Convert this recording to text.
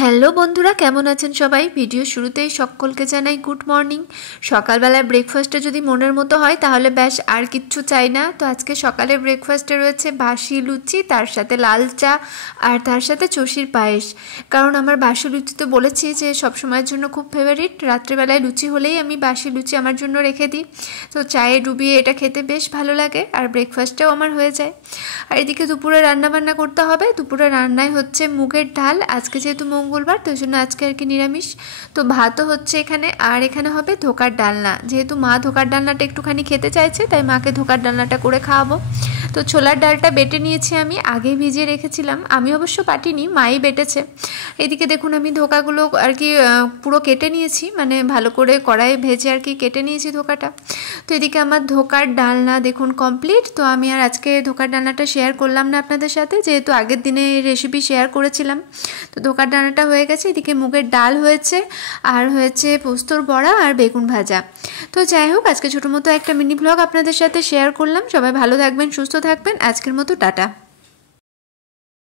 Hello বন্ধুরা, কেমন আছেন সবাই? ভিডিও শুরুতেই সকলকে জানাই গুড মর্নিং। সকালবেলায় ব্রেকফাস্টে যদি মনের মতো হয় তাহলে ব্যাস আর কিচ্ছু চাই না। তো আজকে সকালের ব্রেকফাস্টে রয়েছে বাসি লুচি, তার সাথে লাল চা আর তার সাথে চষির পায়েস। কারণ আমার বাসি লুচি তো বলেছি যে সবসময়ের জন্য খুব ফেভারিট। রাত্রিবেলায় লুচি হলেই আমি বাসি লুচি আমার জন্য রেখে দিই। তো চায়ে ডুবিয়ে এটা খেতে বেশ ভালো লাগে আর ব্রেকফাস্টেও আমার হয়ে যায়। আর এদিকে দুপুরে রান্নাবান্না করতে হবে। দুপুরে রান্নায় হচ্ছে মুগের ডাল, আজকে যেহেতু মঙ্গলবার তো জন্য আজকে আর কি নিরামিষ। তো ভাতও হচ্ছে এখানে, আর এখানে হবে ধোকার ডালনা। যেহেতু মা ধোকার ডালনাটা একটুখানি খেতে চাইছে তাই মাকে ধোকার ডালনাটা করে খাওয়াবো। তো ছোলার ডালটা বেটে নিয়েছি, আমি আগে ভিজিয়ে রেখেছিলাম, আমি অবশ্য বাটিনি, মাই বেটেছে। এদিকে দেখুন আমি ধোকাগুলো আর কি পুরো কেটে নিয়েছি, মানে ভালো করে কড়াইয়ে ভেজে আর কি কেটে নিয়েছি ধোকাটা। তো এদিকে আমার ধোকার ডালনা দেখুন কমপ্লিট। তো আমি আর আজকে ধোকার ডালনাটা শেয়ার করলাম না আপনাদের সাথে, যেহেতু আগের দিনে রেসিপি শেয়ার করেছিলাম। তো ধোকার ডালনাটা হয়ে গেছে, এদিকে মুগের ডাল হয়েছে, আর হয়েছে পোস্তর বড়া আর বেগুন ভাজা। তো যাই হোক, আজকে ছোটো মতো একটা মিনি ব্লগ আপনাদের সাথে শেয়ার করলাম। সবাই ভালো থাকবেন, সুস্থ থাকবেন। আজকের মতো টাটা।